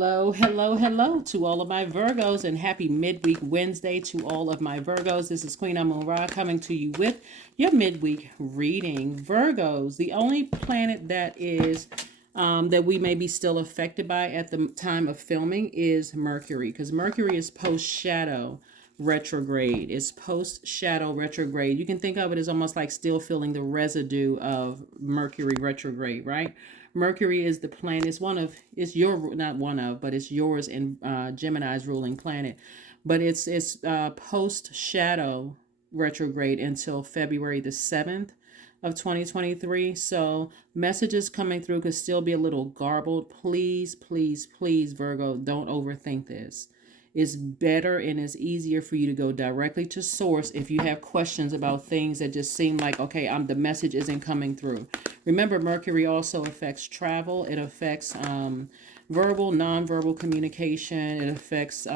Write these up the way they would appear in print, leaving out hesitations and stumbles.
Hello, hello, hello to all of my Virgos, and happy midweek Wednesday to all of my Virgos. This is Queen Amun Ra coming to you with your midweek reading. Virgos, the only planet that we may be still affected by at the time of filming is Mercury, because Mercury is post shadow retrograde. It's post shadow retrograde. You can think of it as almost like still feeling the residue of Mercury retrograde, right? Mercury is the planet. It's your, not one of, but it's yours in Gemini's ruling planet. But it's post shadow retrograde until February the 7th of 2023. So messages coming through could still be a little garbled. Please, please, please, Virgo, don't overthink this. It's better and it's easier for you to go directly to source if you have questions about things that just seem like, okay, the message isn't coming through. Remember, Mercury also affects travel. It affects verbal, nonverbal communication. It affects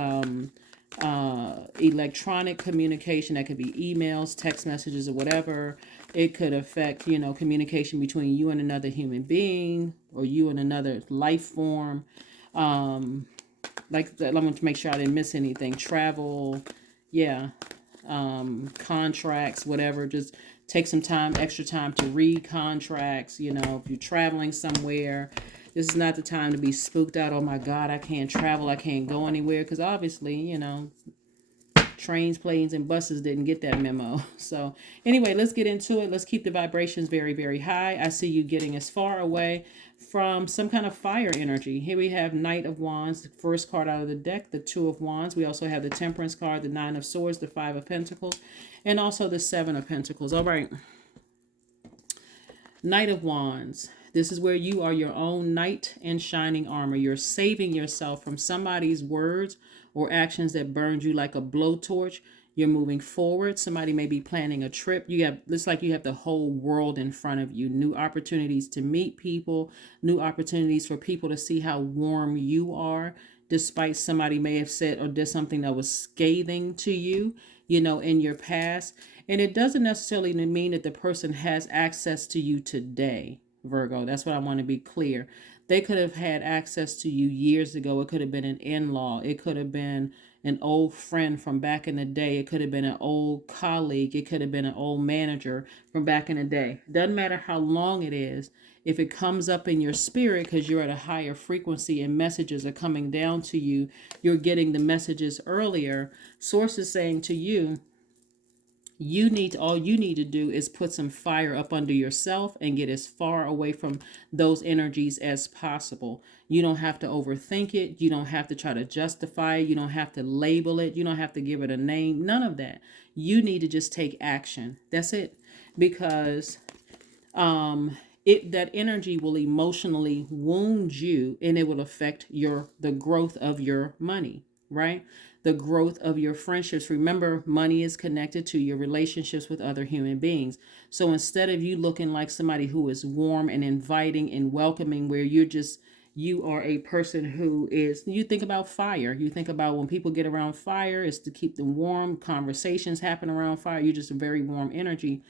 electronic communication. That could be emails, text messages, or whatever. It could affect, communication between you and another human being or you and another life form. Like, I want to make sure I didn't miss anything. Travel, yeah, contracts, whatever. Just take some time, extra time to read contracts. If you're traveling somewhere, this is not the time to be spooked out. Oh my God, I can't travel. I can't go anywhere. Because obviously, trains, planes, and buses didn't get that memo. So anyway, let's get into it. Let's keep the vibrations very, very high. I see you getting as far away from some kind of fire energy. Here we have Knight of Wands, the first card out of the deck, the Two of Wands. We also have the Temperance card, the Nine of Swords, the Five of Pentacles, and also the Seven of Pentacles. All right. Knight of Wands. This is where you are your own knight in shining armor. You're saving yourself from somebody's words or actions that burned you like a blowtorch. You're moving forward. Somebody may be planning a trip. It's like you have the whole world in front of you. New opportunities to meet people, new opportunities for people to see how warm you are, despite somebody may have said or did something that was scathing to you, in your past. And it doesn't necessarily mean that the person has access to you today, Virgo. That's what I want to be clear. They could have had access to you years ago. It could have been an in-law. It could have been an old friend from back in the day. It could have been an old colleague. It could have been an old manager from back in the day. Doesn't matter how long it is. If it comes up in your spirit because you're at a higher frequency and messages are coming down to you, you're getting the messages earlier. Source is saying to you, all you need to do is put some fire up under yourself and get as far away from those energies as possible. You don't have to overthink it. You don't have to try to justify it. You don't have to label it. You don't have to give it a name. None of that. You need to just take action. That's it. Because that energy will emotionally wound you, and it will affect the growth of your money, right? The growth of your friendships. Remember, money is connected to your relationships with other human beings. So instead of you looking like somebody who is warm and inviting and welcoming, where you are a person who is, you think about fire. You think about when people get around fire, it's to keep them warm. Conversations happen around fire. You're just a very warm energy.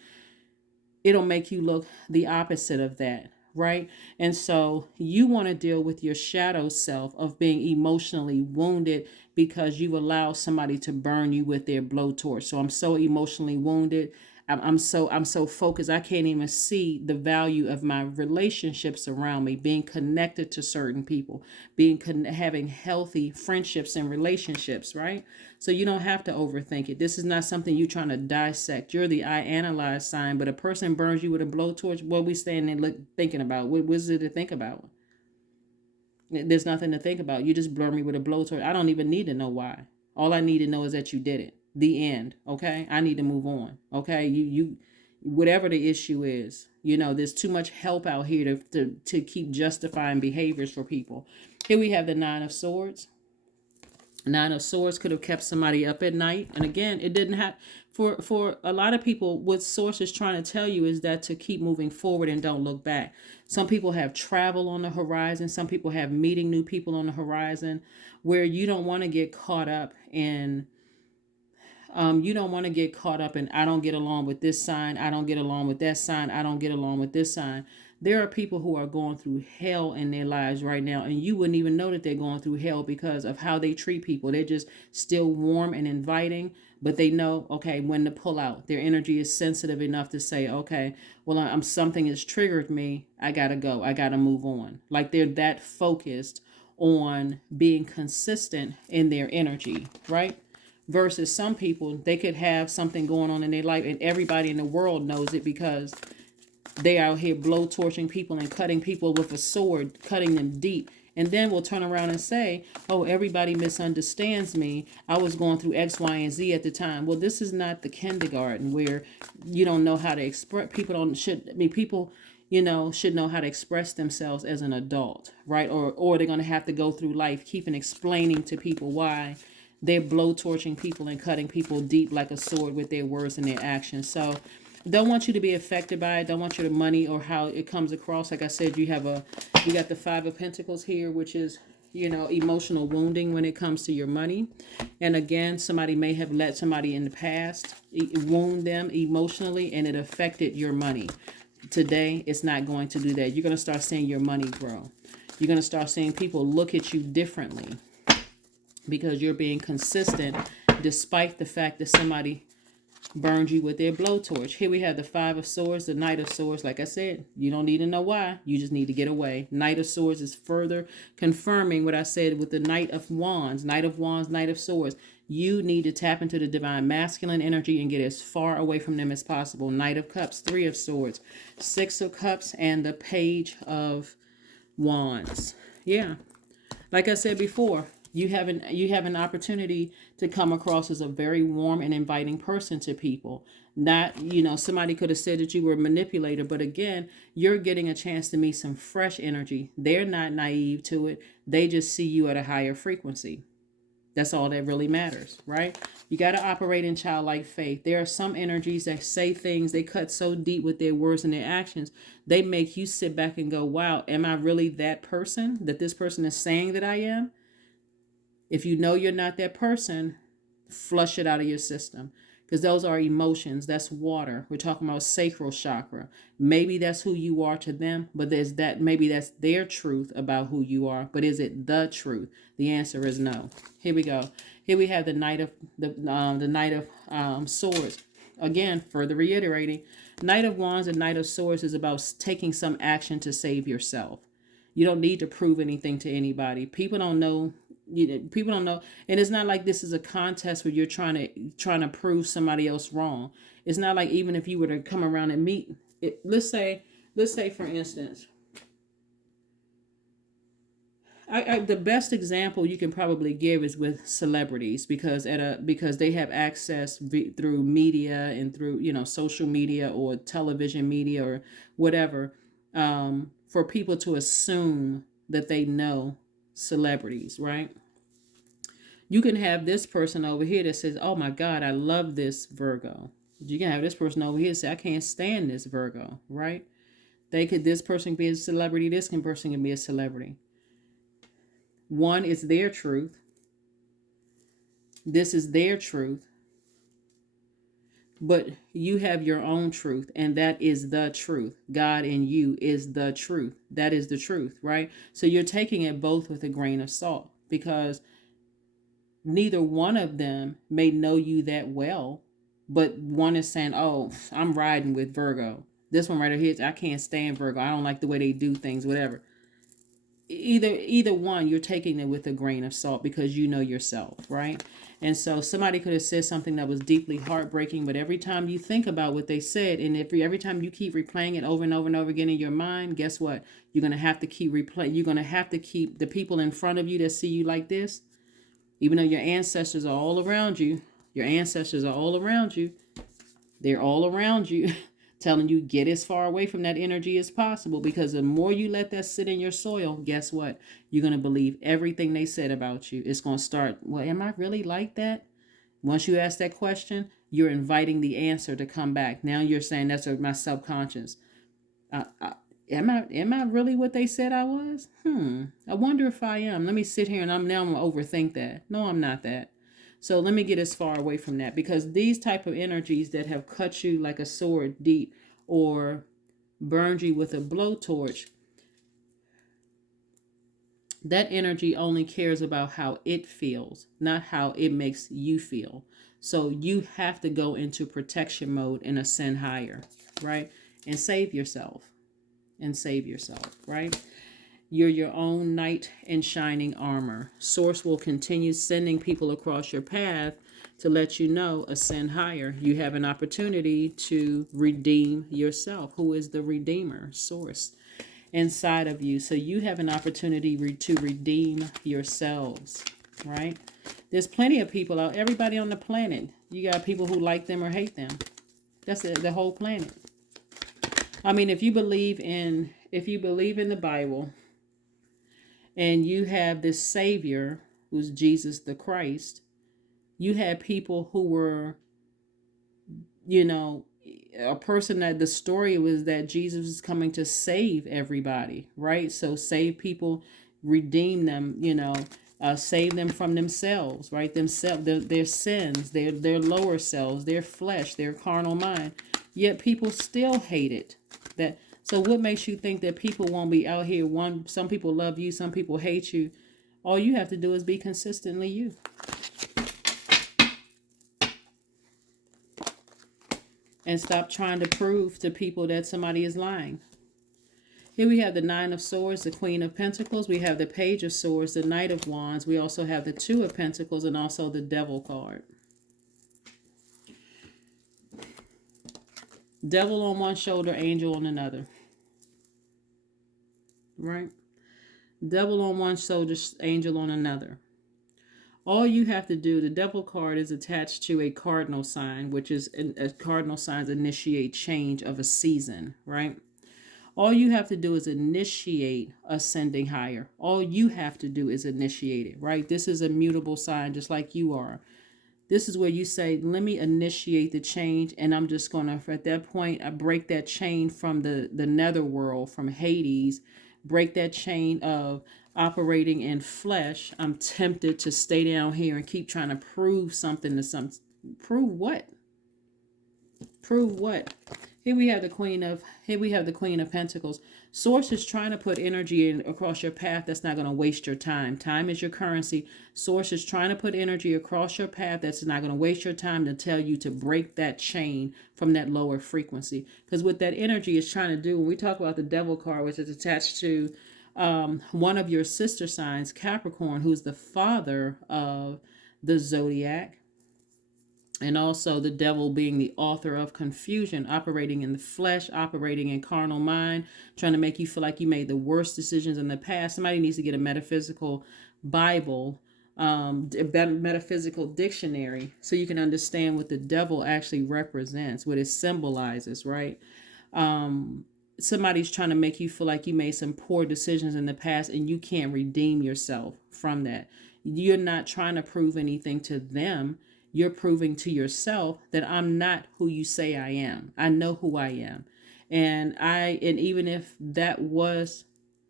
It'll make you look the opposite of that, right? And so you want to deal with your shadow self of being emotionally wounded because you allow somebody to burn you with their blowtorch. So I'm so emotionally wounded. I'm so focused. I can't even see the value of my relationships around me, being connected to certain people, having healthy friendships and relationships, right? So you don't have to overthink it. This is not something you're trying to dissect. You're the I analyze sign, but a person burns you with a blowtorch. What we standing there thinking about? What is it to think about? There's nothing to think about. You just burn me with a blowtorch. I don't even need to know why. All I need to know is that you did it. The end. Okay. I need to move on. Okay. Whatever the issue is, there's too much help out here to keep justifying behaviors for people. Here we have the Nine of Swords. Nine of Swords could have kept somebody up at night. And again, it didn't have, for a lot of people, what Source is trying to tell you is that to keep moving forward and don't look back. Some people have travel on the horizon. Some people have meeting new people on the horizon, where you don't want to get caught up in, I don't get along with this sign. I don't get along with that sign. I don't get along with this sign. There are people who are going through hell in their lives right now, and you wouldn't even know that they're going through hell because of how they treat people. They're just still warm and inviting, but they know, okay, when to pull out. Their energy is sensitive enough to say, okay, well, I'm something has triggered me. I gotta go. I gotta move on. Like they're that focused on being consistent in their energy, right? Versus some people, they could have something going on in their life and everybody in the world knows it because they out here blow torching people and cutting people with a sword, cutting them deep. And then we'll turn around and say, oh, everybody misunderstands me. I was going through X, Y, and Z at the time. Well, this is not the kindergarten where you don't know how to express. People should know how to express themselves as an adult, right? Or they're going to have to go through life keeping explaining to people why they're blow torching people and cutting people deep like a sword with their words and their actions. So don't want you to be affected by it. Don't want your money or how it comes across. Like I said, you got the Five of Pentacles here, which is, emotional wounding when it comes to your money. And again, somebody may have let somebody in the past wound them emotionally and it affected your money. Today, it's not going to do that. You're going to start seeing your money grow. You're going to start seeing people look at you differently because you're being consistent despite the fact that somebody burned you with their blowtorch. Here we have the Five of Swords, the Knight of Swords. Like I said, you don't need to know why. You just need to get away. Knight of Swords is further confirming what I said with the Knight of Wands. Knight of Wands, Knight of Swords. You need to tap into the divine masculine energy and get as far away from them as possible. Knight of Cups, Three of Swords, Six of Cups, and the Page of Wands. Yeah. Like I said before, you have an opportunity to come across as a very warm and inviting person to people. Not, somebody could have said that you were a manipulator, but again, you're getting a chance to meet some fresh energy. They're not naive to it. They just see you at a higher frequency. That's all that really matters, right? You got to operate in childlike faith. There are some energies that say things, they cut so deep with their words and their actions, they make you sit back and go, wow, am I really that person that this person is saying that I am? If you know you're not that person, flush it out of your system. Because those are emotions. That's water. We're talking about sacral chakra. Maybe that's who you are to them, but maybe that's their truth about who you are. But is it the truth? The answer is no. Here we go. Here we have the Knight of Swords. Again, further reiterating, Knight of Wands and Knight of Swords is about taking some action to save yourself. You don't need to prove anything to anybody. People don't know. People don't know, and it's not like this is a contest where you're trying to prove somebody else wrong. It's not like even if you were to come around and meet it, let's say for instance, the best example you can probably give is with celebrities because they have access through media and through social media or television media or whatever, for people to assume that they know celebrities, right? You can have this person over here that says, oh my God, I love this Virgo. You can have this person over here say, I can't stand this Virgo, right? This person be a celebrity, person can be a celebrity. One is their truth. This is their truth. But you have your own truth, and that is the truth. God in you is the truth. That is the truth, right? So you're taking it both with a grain of salt because neither one of them may know you that well, but one is saying, oh, I'm riding with Virgo. This one right here, I can't stand Virgo. I don't like the way they do things, whatever. Either one, you're taking it with a grain of salt because you know yourself, right? And so somebody could have said something that was deeply heartbreaking, but every time you think about what they said, and every time you keep replaying it over and over and over again in your mind, guess what? You're going to have to keep replaying. You're going to have to keep the people in front of you that see you like this, even though your ancestors are all around you. They're all around you telling you get as far away from that energy as possible, because the more you let that sit in your soil, guess what? You're going to believe everything they said about you. It's going to start, well, am I really like that? Once you ask that question, you're inviting the answer to come back. Now you're saying that's my subconscious. Am I really what they said I was? I wonder if I am. Let me sit here and I'm going to overthink that. No, I'm not that. So let me get as far away from that, because these type of energies that have cut you like a sword deep, or burned you with a blowtorch, that energy only cares about how it feels, not how it makes you feel. So you have to go into protection mode and ascend higher, right? And save yourself. And save yourself, right? You're your own knight in shining armor. Source will continue sending people across your path to let you know, ascend higher. You have an opportunity to redeem yourself. Who is the redeemer? Source inside of you. So you have an opportunity to redeem yourselves, right? There's plenty of people out, everybody on the planet. You got people who like them or hate them. That's it, the whole planet. I mean, if you believe in the Bible and you have this Savior who's Jesus the Christ, you had people who were, a person that the story was that Jesus is coming to save everybody, right? So save people, redeem them, save them from themselves, right? Their sins, their lower selves, their flesh, their carnal mind. Yet people still hate it. So what makes you think that people won't be out here? Some people love you, some people hate you. All you have to do is be consistently you. And stop trying to prove to people that somebody is lying. Here we have the Nine of Swords, the Queen of Pentacles. We have the Page of Swords, the Knight of Wands. We also have the Two of Pentacles and also the Devil card. Devil on one shoulder, angel on another. Right? Devil on one shoulder, angel on another. All you have to do, the Devil card is attached to a cardinal sign, which is a cardinal signs initiate change of a season, right? All you have to do is initiate ascending higher. All you have to do is initiate it, right? This is a mutable sign, just like you are. This is where you say, let me initiate the change, and I'm just going to, at that point, I break that chain from the netherworld, from Hades, break that chain of operating in flesh. I'm tempted to stay down here and keep trying to prove something to some. Prove what? Prove what? Here we have the Queen of Pentacles. Source is trying to put energy across your path that's not going to waste your time. Time is your currency. Source is trying to put energy across your path that's not going to waste your time to tell you to break that chain from that lower frequency. Because what that energy is trying to do, when we talk about the Devil card, which is attached to one of your sister signs, Capricorn, who's the father of the Zodiac, and also the devil being the author of confusion, operating in the flesh, operating in carnal mind, trying to make you feel like you made the worst decisions in the past. Somebody needs to get a metaphysical Bible, a metaphysical dictionary, so you can understand what the devil actually represents, what it symbolizes, right? Somebody's trying to make you feel like you made some poor decisions in the past and you can't redeem yourself from that. You're not trying to prove anything to them. You're proving to yourself that I'm not who you say I am. I know who I am. And even if that was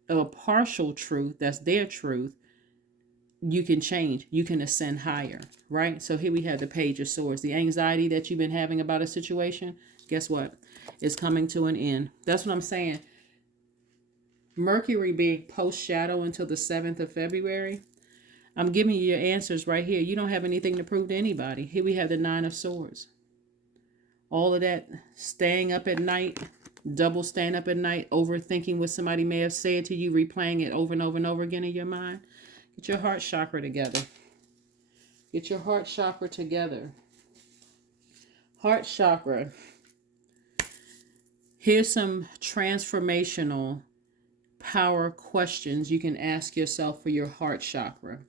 a partial truth, that's their truth, you can change. You can ascend higher, right? So here we have the Page of Swords. The anxiety that you've been having about a situation, guess what? It's coming to an end. That's what I'm saying. Mercury being post-shadow until the 7th of February. I'm giving you your answers right here. You don't have anything to prove to anybody. Here we have the Nine of Swords. All of that staying up at night, double staying up at night, overthinking what somebody may have said to you, replaying it over and over and over again in your mind. Get your heart chakra together. Get your heart chakra together. Heart chakra. Here's some transformational power questions you can ask yourself for your heart chakra.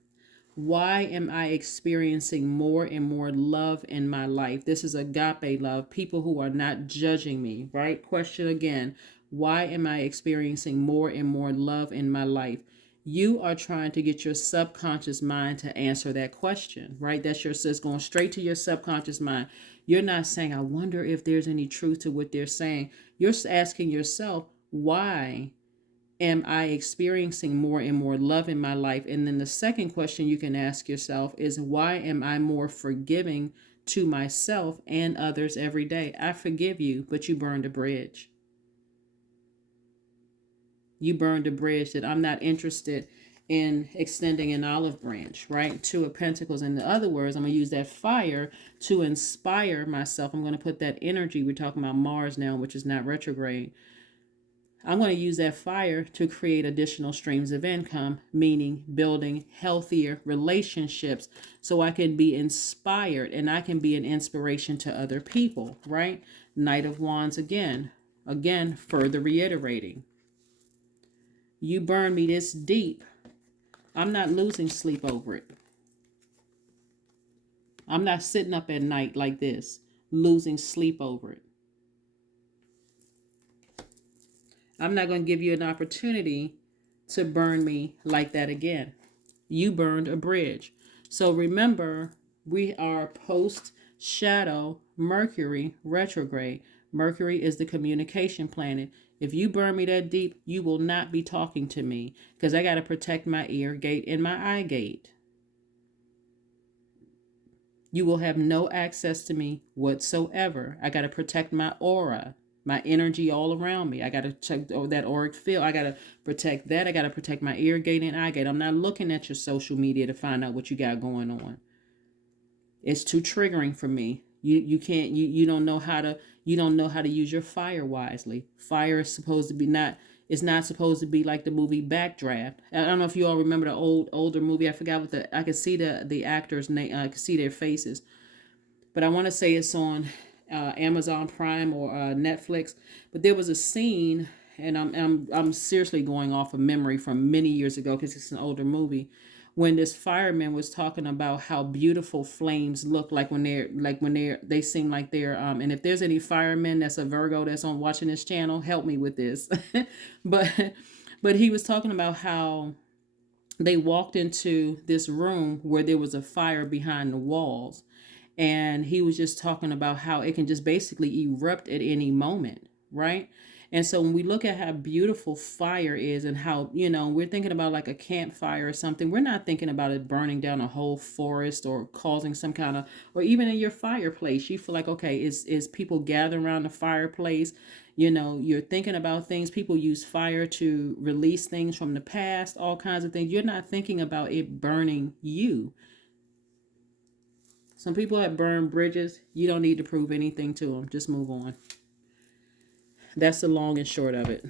Why am I experiencing more and more love in my life? This is agape love, people who are not judging me, right? Question again, why am I experiencing more and more love in my life? You are trying to get your subconscious mind to answer that question, right? It's going straight to your subconscious mind. You're not saying, I wonder if there's any truth to what they're saying. You're asking yourself, why am I experiencing more and more love in my life? And then the second question you can ask yourself is, why am I more forgiving to myself and others every day? I forgive you, but you burned a bridge. You burned a bridge that I'm not interested in extending an olive branch, right? Two of Pentacles. In other words, I'm going to use that fire to inspire myself. I'm going to put that energy. We're talking about Mars now, which is not retrograde. I'm going to use that fire to create additional streams of income, meaning building healthier relationships so I can be inspired and I can be an inspiration to other people, right? Knight of Wands again, further reiterating. You burn me this deep. I'm not losing sleep over it. I'm not sitting up at night like this, losing sleep over it. I'm not going to give you an opportunity to burn me like that again. You burned a bridge. So remember, we are post shadow Mercury retrograde. Mercury is the communication planet. If you burn me that deep, you will not be talking to me because I got to protect my ear gate and my eye gate. You will have no access to me whatsoever. I got to protect my aura, my energy all around me. I got to check that auric field. I got to protect that. I got to protect my ear gate and eye gate. I'm not looking at your social media to find out what you got going on. It's too triggering for me. You can't, you don't know how to, use your fire wisely. Fire is supposed to be it's not supposed to be like the movie Backdraft. I don't know if you all remember the older movie. I forgot what I could see the actors' name. I could see their faces, but I want to say it's on Amazon Prime or Netflix. But there was a scene, and I'm seriously going off of memory from many years ago because it's an older movie, when this fireman was talking about how beautiful flames look like when they seem like they're and if there's any firemen that's a Virgo that's on watching this channel, help me with this. but he was talking about how they walked into this room where there was a fire behind the walls, and he was just talking about how it can just basically erupt at any moment, right? And so when we look at how beautiful fire is and how, we're thinking about like a campfire or something, we're not thinking about it burning down a whole forest or causing some kind of, or even in your fireplace, you feel like, okay, is people gathering around the fireplace? You're thinking about things. People use fire to release things from the past, all kinds of things. You're not thinking about it burning you. Some people have burned bridges. You don't need to prove anything to them. Just move on. That's the long and short of it.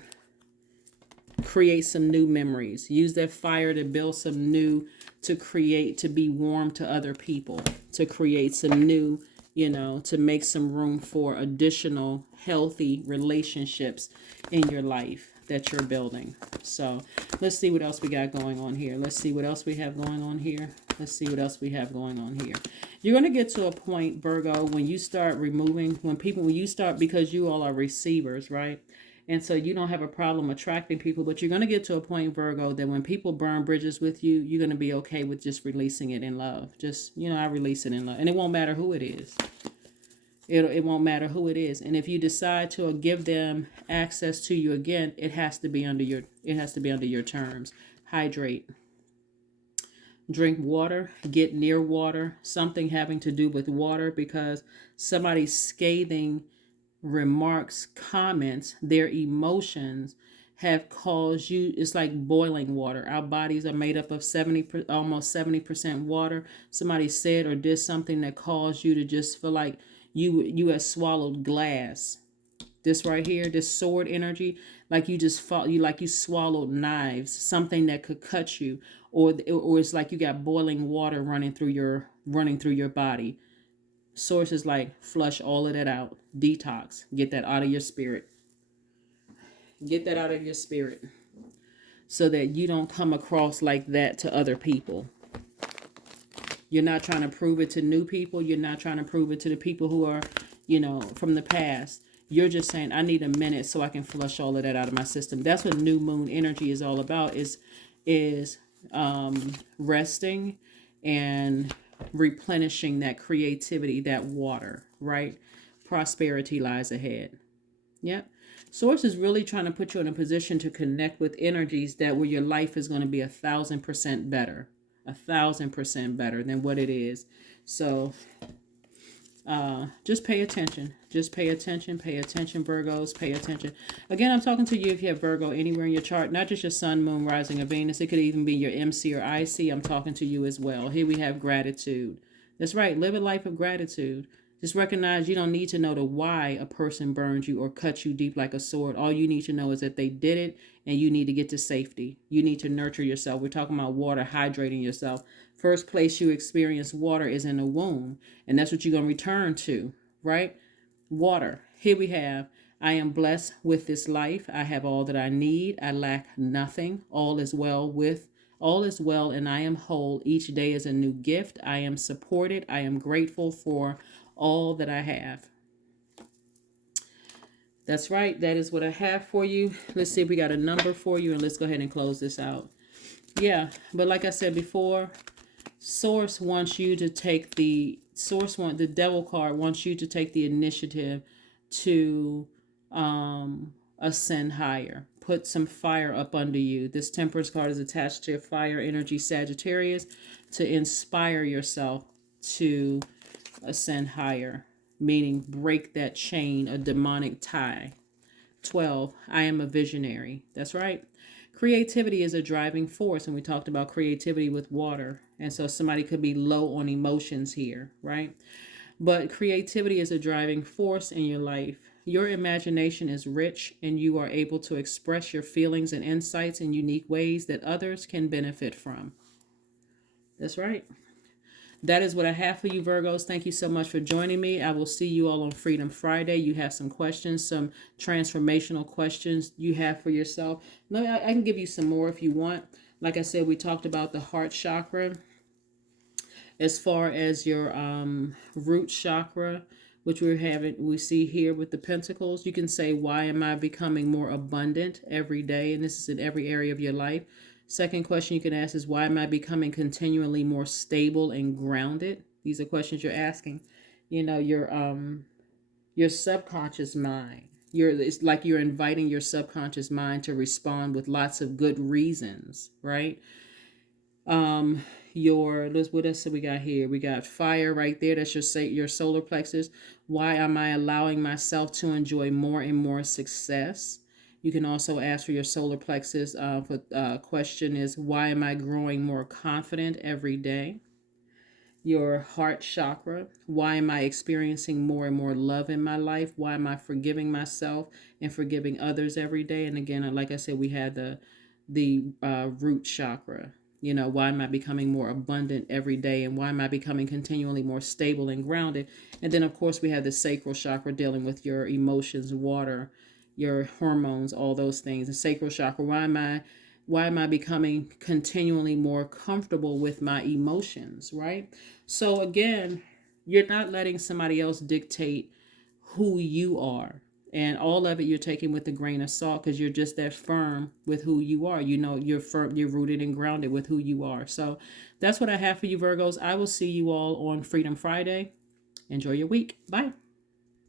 Create some new memories. Use that fire to build some new, to create, to be warm to other people, to create some new, to make some room for additional healthy relationships in your life that you're building. So let's see what else we got going on here. Let's see what else we have going on here. Let's see what else we have going on here. You're going to get to a point, Virgo, when you start removing, when you start, because you all are receivers, right? And so you don't have a problem attracting people, but you're going to get to a point, Virgo, that when people burn bridges with you, you're going to be okay with just releasing it in love. Just, I release it in love. And it won't matter who it is. It won't matter who it is. And if you decide to give them access to you again, it has to be under your terms. Hydrate. Drink water, get near water, something having to do with water, because somebody's scathing remarks, comments, their emotions have caused you, it's like boiling water. Our bodies are made up of almost 70% water. Somebody said or did something that caused you to just feel like you have swallowed glass. This right here, this sword energy, like you swallowed knives, something that could cut you, or it's like you got boiling water running through your body. Source is like, flush all of that out, detox, get that out of your spirit. Get that out of your spirit so that you don't come across like that to other people. You're not trying to prove it to new people. You're not trying to prove it to the people who are, from the past. You're just saying, I need a minute so I can flush all of that out of my system. That's what new moon energy is all about, is resting and replenishing that creativity, that water, right? Prosperity lies ahead. Yep. Source is really trying to put you in a position to connect with energies that where your life is going to be 1,000% better. 1,000% better than what it is. So Just pay attention. Just pay attention. Pay attention, Virgos. Pay attention. Again, I'm talking to you if you have Virgo anywhere in your chart, not just your sun, moon, rising, or Venus. It could even be your MC or IC. I'm talking to you as well. Here we have gratitude. That's right. Live a life of gratitude. Just recognize you don't need to know the why a person burned you or cut you deep like a sword. All you need to know is that they did it and you need to get to safety. You need to nurture yourself. We're talking about water, hydrating yourself. First place you experience water is in the womb, and that's what you're going to return to, right? Water. Here we have, I am blessed with this life. I have all that I need. I lack nothing. All is well, and I am whole. Each day is a new gift. I am supported. I am grateful for all that I have. That's right. That is what I have for you. Let's see if we got a number for you, and let's go ahead and close this out. Yeah, but like I said before, Source wants you to take the devil card wants you to take the initiative to ascend higher. Put some fire up under you. This Temperance card is attached to fire energy, Sagittarius, to inspire yourself to ascend higher, meaning break that chain, a demonic tie. 12, I am a visionary. That's right. Creativity is a driving force, and we talked about creativity with water. And so somebody could be low on emotions here, right? But creativity is a driving force in your life. Your imagination is rich, and you are able to express your feelings and insights in unique ways that others can benefit from. That's right. That is what I have for you, Virgos. Thank you so much for joining me. I will see you all on Freedom Friday. You have some questions, some transformational questions you have for yourself. I can give you some more if you want. Like I said, we talked about the heart chakra. As far as your root chakra, which we see here with the pentacles, you can say, why am I becoming more abundant every day? And this is in every area of your life. Second question you can ask is, why am I becoming continually more stable and grounded? These are questions you're asking. You know, your subconscious mind. It's like you're inviting your subconscious mind to respond with lots of good reasons, right? What else we got here? We got fire right there. That's your solar plexus. Why am I allowing myself to enjoy more and more success? You can also ask for your solar plexus. Question is, why am I growing more confident every day? Your heart chakra. Why am I experiencing more and more love in my life? Why am I forgiving myself and forgiving others every day? And again, like I said, we had the root chakra. You know, why am I becoming more abundant every day? And why am I becoming continually more stable and grounded? And then, of course, we have the sacral chakra dealing with your emotions, water, your hormones, all those things. The sacral chakra, why am I becoming continually more comfortable with my emotions, right? So again, you're not letting somebody else dictate who you are. And all of it you're taking with a grain of salt, because you're just that firm with who you are. You know, you're firm, you're rooted and grounded with who you are. So that's what I have for you, Virgos. I will see you all on Freedom Friday. Enjoy your week. Bye.